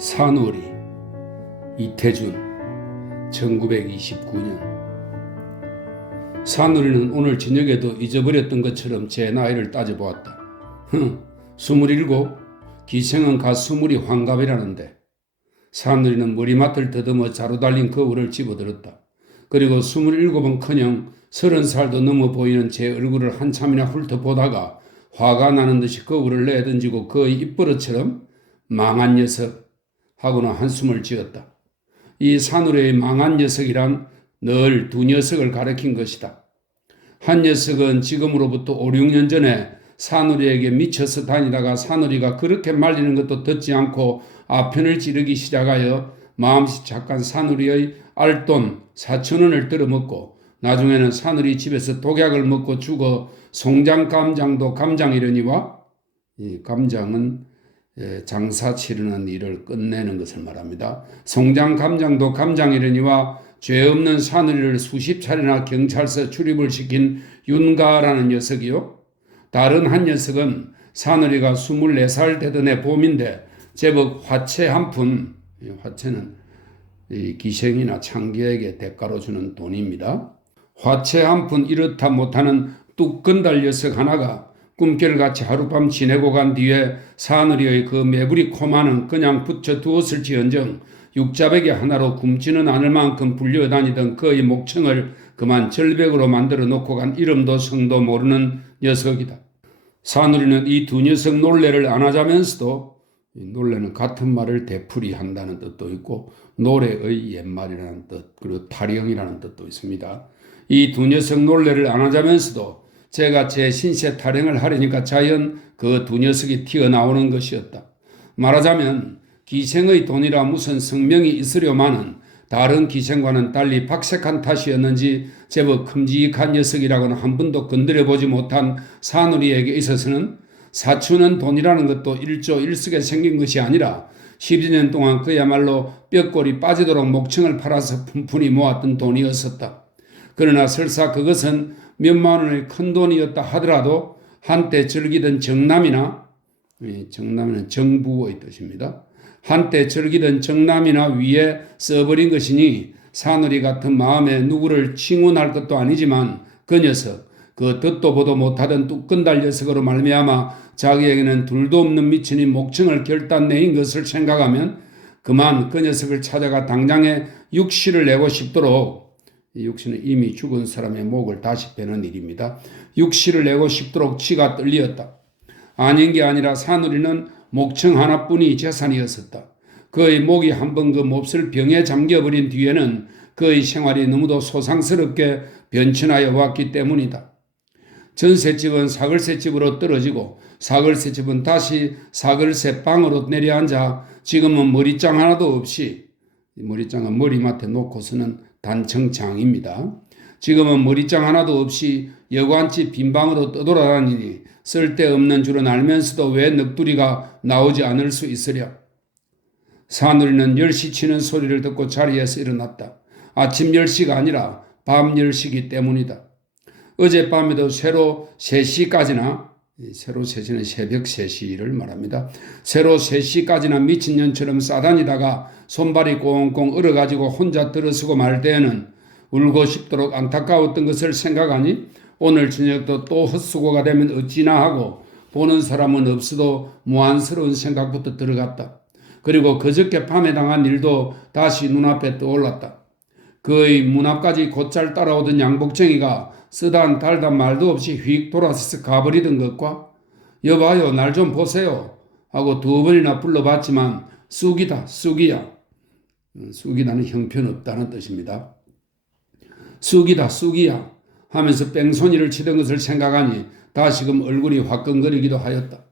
산오리 이태준 1929년. 산오리는 오늘 저녁에도 잊어버렸던 것처럼 제 나이를 따져보았다. 27? 기생은 갓 20이 환갑이라는데. 산오리는 머리맡을 더듬어 자루 달린 거울을 집어들었다. 그리고 27은커녕 30살도 넘어 보이는 제 얼굴을 한참이나 훑어보다가 화가 나는 듯이 거울을 내던지고 거의 입버릇처럼 망한 녀석 하고는 한숨을 지었다. 이 산오리의 망한 녀석이란 늘 두 녀석을 가리킨 것이다. 한 녀석은 지금으로부터 5, 6년 전에 산오리에게 미쳐서 다니다가 산오리가 그렇게 말리는 것도 듣지 않고 아편을 지르기 시작하여 마음씨 착한 산오리의 알돈 4,000원을 들어먹고 나중에는 산오리 집에서 독약을 먹고 죽어 송장감장도 감장이려니와, 이 감장은 장사 치르는 일을 끝내는 것을 말합니다. 송장감장도 감장이려니와 죄 없는 산오리를 수십 차례나 경찰서 출입을 시킨 윤가라는 녀석이요. 다른 한 녀석은 산오리가 24살 되던 해 봄인데 제법 화채 한 푼, 화채는 이 기생이나 창기에게 대가로 주는 돈입니다. 화채 한 푼 이렇다 못하는 뚝건달 녀석 하나가 꿈결같이 하룻밤 지내고 간 뒤에 산오리의 그 매부리 코만은 그냥 붙여두었을지언정 육자배기 하나로 굶지는 않을 만큼 불려다니던 그의 목청을 그만 절벽으로 만들어 놓고 간 이름도 성도 모르는 녀석이다. 산오리는 이 두 녀석 놀래를 안 하자면서도, 놀래는 같은 말을 되풀이한다는 뜻도 있고 노래의 옛말이라는 뜻, 그리고 타령이라는 뜻도 있습니다. 이 두 녀석 놀래를 안 하자면서도 제가 제 신세 타령을 하려니까 자연 그 두 녀석이 튀어나오는 것이었다. 말하자면 기생의 돈이라 무슨 성명이 있으려마는 다른 기생과는 달리 박색한 탓이었는지 제법 큼직한 녀석이라고는 한 번도 건드려보지 못한 산오리에게 있어서는 사촌은 돈이라는 것도 일조일석에 생긴 것이 아니라 12년 동안 그야말로 뼈골이 빠지도록 목청을 팔아서 푼푼히 모았던 돈이었었다. 그러나 설사 그것은 몇만 원의 큰 돈이었다 하더라도 한때 즐기던 정남이나, 정남은 정부의 뜻입니다. 한때 즐기던 정남이나 위에 써버린 것이니 산오리 같은 마음에 누구를 칭훈할 것도 아니지만 그 녀석, 그 듣도 보도 못하던 뚝건달 녀석으로 말미암아 자기에게는 둘도 없는 미친이 목청을 결단내인 것을 생각하면 그만 그 녀석을 찾아가 당장에 육시를 내고 싶도록, 이 육시는 이미 죽은 사람의 목을 다시 베는 일입니다. 육시를 내고 싶도록 치가 떨리었다. 아닌 게 아니라 산오리는 목청 하나뿐이 재산이었었다. 그의 목이 한번 그 몹쓸 병에 잠겨버린 뒤에는 그의 생활이 너무도 소상스럽게 변천하여 왔기 때문이다. 전셋집은 사글셋집으로 떨어지고 사글셋집은 다시 사글셋 방으로 내려앉아 지금은 머리장 하나도 없이, 머리장은 머리맡에 놓고서는 단청장입니다. 지금은 머리장 하나도 없이 여관집 빈방으로 떠돌아다니니 쓸데없는 줄은 알면서도 왜 넋두리가 나오지 않을 수 있으랴. 산오리는 10시 치는 소리를 듣고 자리에서 일어났다. 아침 10시가 아니라 밤 10시이기 때문이다. 어젯밤에도 새로 3시까지나, 새로 3시는 새벽 3시를 말합니다. 새로 3시까지나 미친년처럼 싸다니다가 손발이 꽁꽁 얼어가지고 혼자 들어서고 말 때에는 울고 싶도록 안타까웠던 것을 생각하니 오늘 저녁도 또 헛수고가 되면 어찌나 하고 보는 사람은 없어도 무안스러운 생각부터 들어갔다. 그리고 그저께 밤에 당한 일도 다시 눈앞에 떠올랐다. 그의 문 앞까지 곧잘 따라오던 양복쟁이가 쓰단 달단 말도 없이 휙 돌아서 가버리던 것과 여봐요 날 좀 보세요 하고 2번이나 불러봤지만 쑥이다 쑥이야. 쑥이다는 형편없다는 뜻입니다. 쑥이다 쑥이야 하면서 뺑소니를 치던 것을 생각하니 다시금 얼굴이 화끈거리기도 하였다.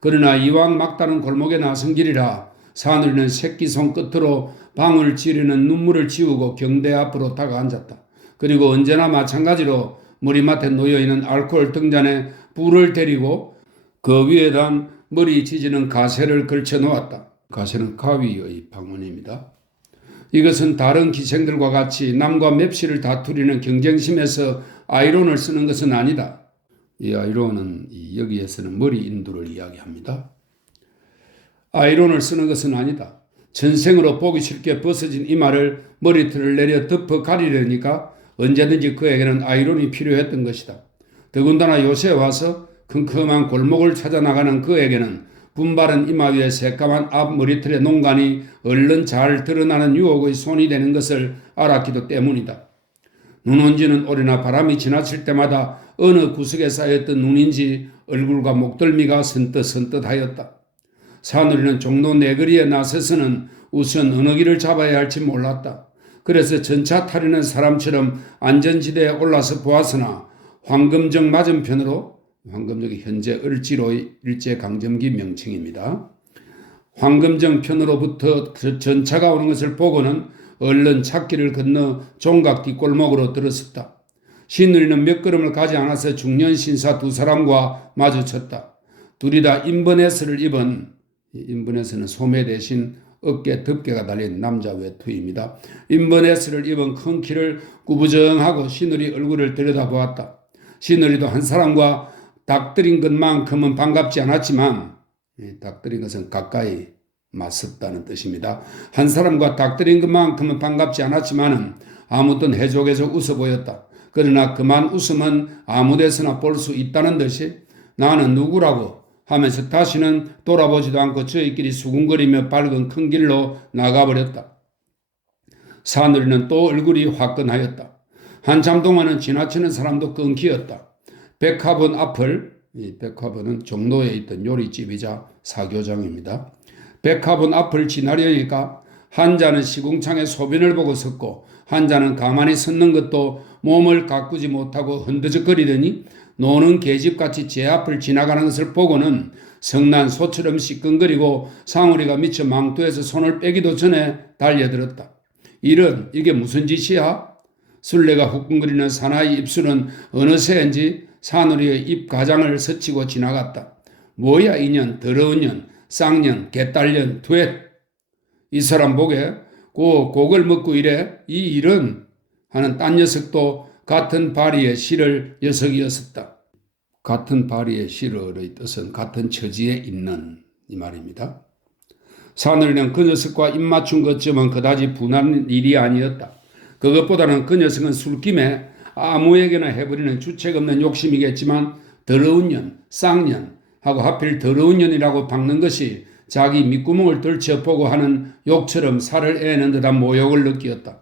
그러나 이왕 막다른 골목에 나선 길이라 산오리는 새끼 손끝으로 방울 찌르는 눈물을 지우고 경대 앞으로 다가앉았다. 그리고 언제나 마찬가지로 머리맡에 놓여있는 알코올 등잔에 불을 데리고 그 위에다 머리 지지는 가세를 걸쳐 놓았다. 가세는 가위의 방언입니다. 이것은 다른 기생들과 같이 남과 맵시를 다투리는 경쟁심에서 아이론을 쓰는 것은 아니다. 이 아이론은 여기에서는 머리 인두를 이야기합니다. 아이론을 쓰는 것은 아니다. 천생으로 보기 싫게 벗어진 이마를 머리털을 내려 덮어 가리려니까 언제든지 그에게는 아이론이 필요했던 것이다. 더군다나 요새 와서 컴컴한 골목을 찾아 나가는 그에게는 분바른 이마 위에 새까만 앞머리털의 농간이 얼른 잘 드러나는 유혹의 손이 되는 것을 알았기도 때문이다. 눈 온 지는 오래나 바람이 지나칠 때마다 어느 구석에 쌓였던 눈인지 얼굴과 목덜미가 선뜻선뜻하였다. 사누리는 종로 내거리에 나서서는 우선 어느 길을 잡아야 할지 몰랐다. 그래서 전차 타려는 사람처럼 안전지대에 올라서 보았으나 황금정 맞은편으로, 황금정이 현재 을지로의 일제강점기 명칭입니다. 황금정 편으로부터 전차가 오는 것을 보고는 얼른 찾길을 건너 종각 뒷골목으로 들어섰다. 시누리는 몇 걸음을 가지 않아서 중년 신사 두 사람과 마주쳤다. 둘이 다 인버네스를 입은, 인버네스는 소매 대신 어깨 덮개가 달린 남자 외투입니다. 인버네스를 입은 큰 키를 구부정하고 시누리 얼굴을 들여다보았다. 시누리도 한 사람과 닥들인 것만큼은 반갑지 않았지만, 닥들인 것은 가까이 맞섰다는 뜻입니다. 한 사람과 닥들인 것만큼은 반갑지 않았지만 아무튼 해족해족 웃어 보였다. 그러나 그만 웃음은 아무 데서나 볼 수 있다는 듯이 나는 누구라고 하면서 다시는 돌아보지도 않고 저희끼리 수군거리며 밝은 큰 길로 나가버렸다. 사누리는 또 얼굴이 화끈하였다. 한참 동안은 지나치는 사람도 끊기었다. 백화번 앞을, 이 백화번은 종로에 있던 요리집이자 사교장입니다. 백화번 앞을 지나려니까 한 자는 시궁창에 소변을 보고 섰고 한 자는 가만히 섰는 것도 몸을 가꾸지 못하고 흔드적거리더니 노는 계집같이 제 앞을 지나가는 것을 보고는 성난 소처럼 시끈거리고 사무리가 미쳐 망토에서 손을 빼기도 전에 달려들었다. 이게 무슨 짓이야? 술래가 후끈거리는 사나이 입술은 어느새인지 사누리의 입 가장을 스치고 지나갔다. 뭐야 이년, 더러운 년, 쌍년, 개딸년, 투엣. 이 사람 보게 곡을 먹고 이래 이 일은 하는 딴 녀석도 같은 바리의 실을 녀석이었었다. 같은 바리의 실의 뜻은 같은 처지에 있는 이 말입니다. 사누리는 그 녀석과 입맞춘 것쯤은 그다지 분한 일이 아니었다. 그것보다는 그 녀석은 술김에 아무에게나 해버리는 주책 없는 욕심이겠지만 더러운 년, 쌍년 하고 하필 더러운 년이라고 박는 것이 자기 밑구멍을 들춰보고 하는 욕처럼 살을 애는 듯한 모욕을 느끼었다.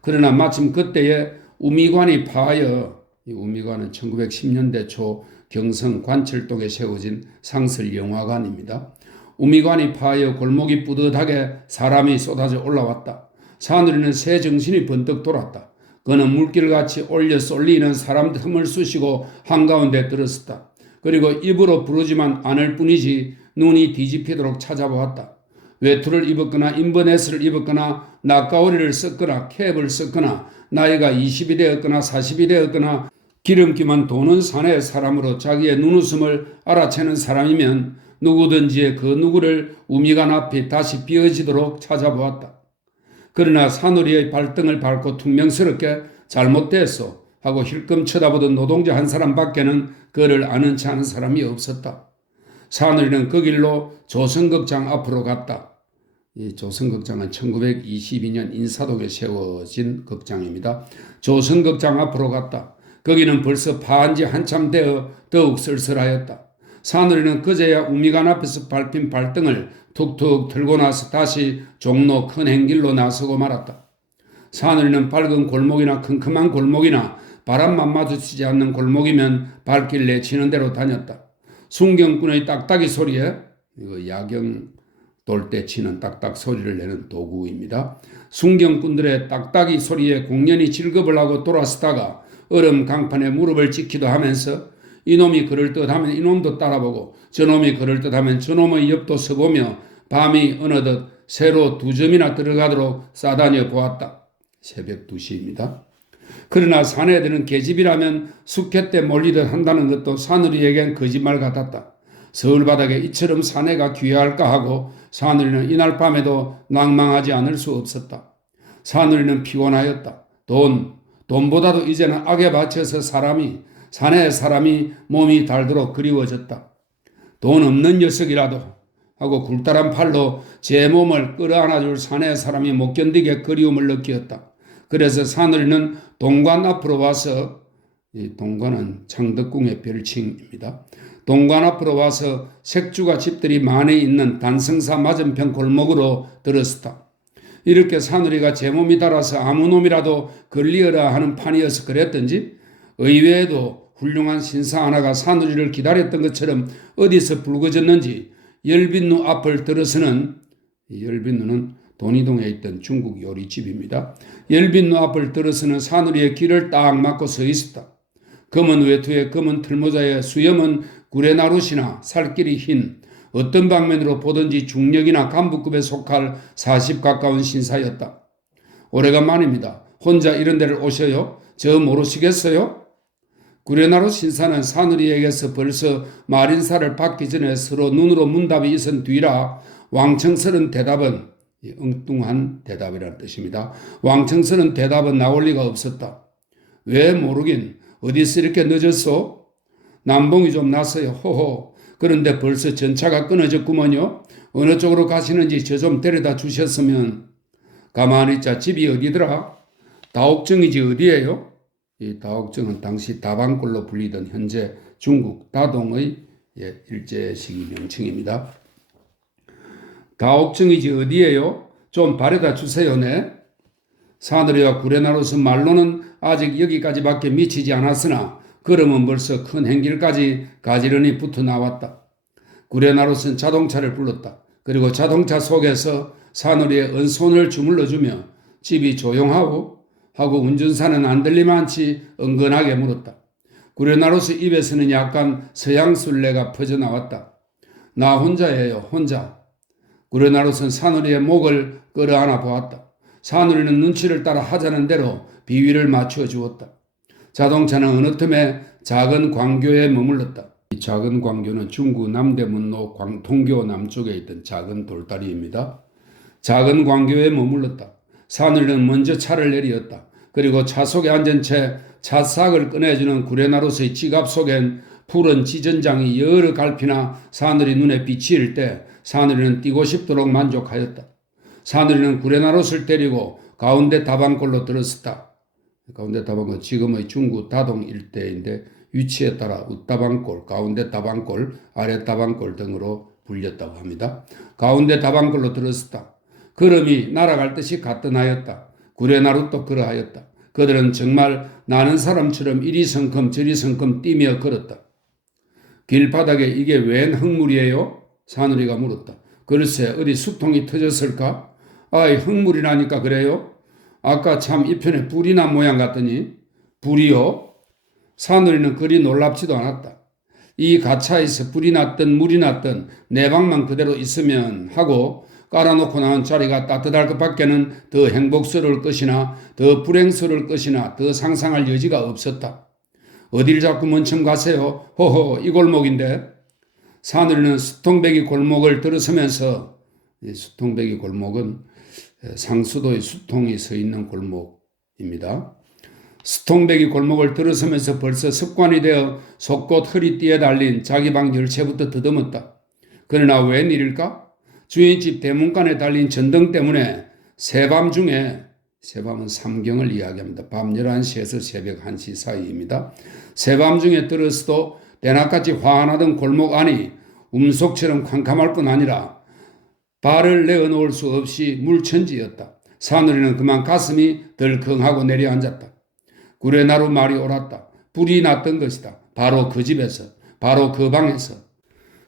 그러나 마침 그때에 우미관이 파하여, 이 우미관은 1910년대 초 경성 관철동에 세워진 상설 영화관입니다. 우미관이 파하여 골목이 뿌듯하게 사람이 쏟아져 올라왔다. 사누리는 새 정신이 번뜩 돌았다. 그는 물길같이 올려 쏠리는 사람 틈을 쑤시고 한가운데 들었었다. 그리고 입으로 부르지만 않을 뿐이지 눈이 뒤집히도록 찾아보았다. 외투를 입었거나 인버네스를 입었거나 낙가오리를 썼거나 캡을 썼거나 나이가 20이 되었거나 40이 되었거나 기름기만 도는 사내의 사람으로 자기의 눈웃음을 알아채는 사람이면 누구든지 그 누구를 우미관 앞이 다시 비어지도록 찾아보았다. 그러나 사누리의 발등을 밟고 퉁명스럽게 잘못됐소 하고 힐끔 쳐다보던 노동자 한 사람밖에는 그를 아는 체 아는 사람이 없었다. 사누리는 그 길로 조선극장 앞으로 갔다. 이 조선극장은 1922년 인사동에 세워진 극장입니다. 조선극장 앞으로 갔다. 거기는 벌써 파한 지 한참 되어 더욱 쓸쓸하였다. 사누리는 그제야 우미관 앞에서 밟힌 발등을 툭툭 들고 나서 다시 종로 큰 행길로 나서고 말았다. 사누리는 밝은 골목이나 큼큼한 골목이나 바람만 마주치지 않는 골목이면 발길 내치는 대로 다녔다. 순경꾼의 딱딱이 소리에, 이거 야경 돌 때 치는 딱딱 소리를 내는 도구입니다. 순경꾼들의 딱딱이 소리에 공연히 질겁을 하고 돌아서다가 얼음 강판에 무릎을 찍기도 하면서 이놈이 그럴듯하면 이놈도 따라보고 저놈이 그럴듯하면 저놈의 옆도 서보며 밤이 어느덧 새로 2점이나 들어가도록 싸다녀 보았다. 새벽 2시입니다. 그러나 사내들은 계집이라면 숙회 때 몰리듯 한다는 것도 사누리에겐 거짓말 같았다. 서울 바닥에 이처럼 사내가 귀할까 하고 사누리는 이날 밤에도 낭망하지 않을 수 없었다. 사누리는 피곤하였다. 돈보다도 이제는 악에 바쳐서 사내의 사람이 몸이 닳도록 그리워졌다. 돈 없는 녀석이라도 하고 굴다란 팔로 제 몸을 끌어안아줄 사내 사람이 못 견디게 그리움을 느끼었다. 그래서 사누리는 동관 앞으로 와서, 이 동관은 창덕궁의 별칭입니다. 동관 앞으로 와서 색주가 집들이 많이 있는 단성사 맞은편 골목으로 들었었다. 이렇게 사누리가 제 몸이 달아서 아무 놈이라도 걸리어라 하는 판이어서 그랬던지 의외에도 훌륭한 신사 하나가 사누리를 기다렸던 것처럼 어디서 불거졌는지 열빈루 앞을 들어서는, 열빈루는 돈이동에 있던 중국 요리집입니다. 열빈루 앞을 들어서는 사누리의 길을 딱 막고 서 있었다. 검은 외투에 검은 틀모자에 수염은 구레나룻이나 살길이 흰 어떤 방면으로 보든지 중력이나 간부급에 속할 40 가까운 신사였다. 오래간만입니다. 혼자 이런 데를 오셔요? 저 모르시겠어요? 구레나룻 신사는 사누리에게서 벌써 말인사를 받기 전에 서로 눈으로 문답이 있은 뒤라 왕청스런 대답은, 엉뚱한 대답이라는 뜻입니다. 왕청스런 대답은 나올 리가 없었다. 왜 모르긴, 어디서 이렇게 늦었소? 남봉이 좀 났어요. 호호. 그런데 벌써 전차가 끊어졌구먼요. 어느 쪽으로 가시는지 저 좀 데려다 주셨으면. 가만히 있자. 집이 어디더라? 다옥정이지 어디예요? 이 다옥정은 당시 다방골로 불리던 현재 중국 다동의 일제 시기 명칭입니다. 다옥정이지 어디예요? 좀 바래다 주세요. 네. 사누리와 구레나룻은 말로는 아직 여기까지밖에 미치지 않았으나 걸음은 벌써 큰 행길까지 가지런히 붙어 나왔다. 구레나룻은 자동차를 불렀다. 그리고 자동차 속에서 사누리의 은손을 주물러주며 집이 조용하고 하고 운전사는 안 들리만치 은근하게 물었다. 구레나룻의 입에서는 약간 서양술래가 퍼져나왔다. 나 혼자예요. 혼자. 구레나룻은 사누리의 목을 끌어안아 보았다. 사누리는 눈치를 따라 하자는 대로 비위를 맞추어 주었다. 자동차는 어느 틈에 작은 광교에 머물렀다. 이 작은 광교는 중구 남대문로 광통교 남쪽에 있던 작은 돌다리입니다. 작은 광교에 머물렀다. 사누리는 먼저 차를 내리었다. 그리고 차 속에 앉은 채 차싹을 꺼내주는 구레나룻의 지갑 속엔 푸른 지전장이 여러 갈피나 사누리 눈에 비치일 때 사누리는 뛰고 싶도록 만족하였다. 사누리는 구레나룻을 데리고 가운데 다방골로 들었었다. 가운데 다방골, 지금의 중구 다동 일대인데 위치에 따라 웃다방골, 가운데 다방골, 아래 다방골 등으로 불렸다고 합니다. 가운데 다방골로 들었었다. 걸음이 날아갈 듯이 가뜩하였다. 구레나룻도 그러하였다. 그들은 정말 나는 사람처럼 이리 성큼 저리 성큼 뛰며 걸었다. 길바닥에 이게 웬 흙물이에요? 사누리가 물었다. 글쎄 어디 수통이 터졌을까? 아이 흙물이라니까 그래요? 아까 참 이 편에 불이 난 모양 같더니. 불이요? 사누리는 그리 놀랍지도 않았다. 이 가차에서 불이 났든 물이 났든 내 방만 그대로 있으면 하고 깔아놓고 나온 자리가 따뜻할 것밖에는 더 행복스러울 것이나 더 불행스러울 것이나 더 상상할 여지가 없었다. 어딜 자꾸 먼청 가세요? 호호 이 골목인데. 사누리는 수통배기 골목을 들어서면서, 이 수통배기 골목은 상수도의 수통이 서 있는 골목입니다. 수통배기 골목을 들어서면서 벌써 습관이 되어 속곧 허리띠에 달린 자기 방 열쇠부터 더듬었다. 그러나 웬일일까? 주인집 대문간에 달린 전등 때문에 새밤중에, 새밤은 삼경을 이야기합니다. 밤 11시에서 새벽 1시 사이입니다. 새밤중에 들어서도 대낮같이 환하던 골목 안이 움속처럼 캄캄할 뿐 아니라 발을 내어놓을 수 없이 물천지였다. 사누리는 그만 가슴이 덜컹하고 내려앉았다. 구레나룻 말이 옳았다. 불이 났던 것이다. 바로 그 집에서, 바로 그 방에서.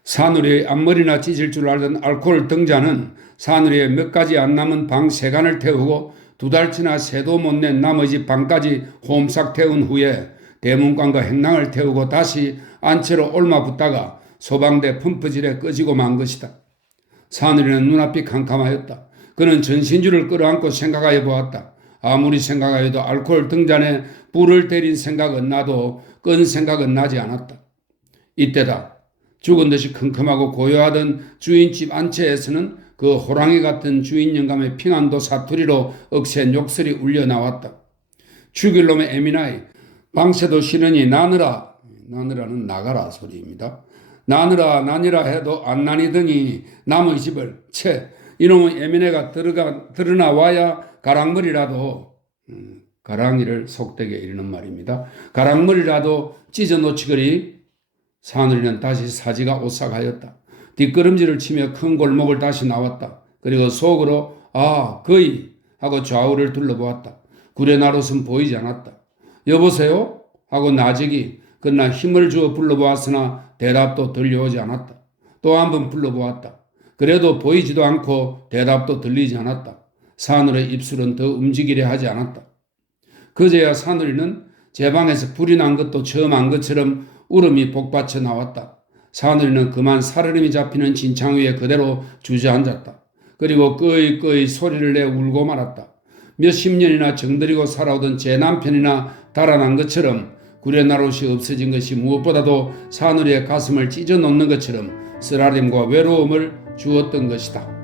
사누리의 앞머리나 찢을 줄 알던 알코올 등자는 사누리의 몇 가지 안 남은 방 세간을 태우고 2달치나 새도 못 낸 나머지 방까지 홈싹 태운 후에 대문관과 행랑을 태우고 다시 안채로 옮아붙다가 소방대 펌프질에 꺼지고 만 것이다. 사누리는 눈앞이 캄캄하였다. 그는 전신주를 끌어안고 생각하여 보았다. 아무리 생각하여도 알코올 등잔에 불을 때린 생각은 나도 끈 생각은 나지 않았다. 이때다. 죽은 듯이 컴컴하고 고요하던 주인집 안채에서는 그 호랑이 같은 주인 영감의 핑안도 사투리로 억센 욕설이 울려 나왔다. 죽일 놈의 애미나이, 방새도 싫으니 나느라, 나느라는 나가라 소리입니다. 나느라 나니라 해도 안 나니더니 남의 집을 이놈의 예민애가 드러나와야 가랑머리라도 가랑이를 속되게 이르는 말입니다. 가랑머리라도 찢어놓치거리 사누리는 다시 사지가 오싹하였다. 뒷걸음질을 치며 큰 골목을 다시 나왔다. 그리고 속으로 거의 하고 좌우를 둘러보았다. 구레나룻은 보이지 않았다. 여보세요? 하고 나직이 그러나 힘을 주어 불러보았으나 대답도 들려오지 않았다. 또 한 번 불러보았다. 그래도 보이지도 않고 대답도 들리지 않았다. 사누리의 입술은 더 움직이려 하지 않았다. 그제야 사누리는 제 방에서 불이 난 것도 처음 안 것처럼 울음이 복받쳐 나왔다. 사누리는 그만 살얼음이 잡히는 진창 위에 그대로 주저앉았다. 그리고 끄이 소리를 내 울고 말았다. 몇십 년이나 정들이고 살아오던 제 남편이나 달아난 것처럼 구레나룻이 없어진 것이 무엇보다도 사누리의 가슴을 찢어놓는 것처럼 쓰라림과 외로움을 주었던 것이다.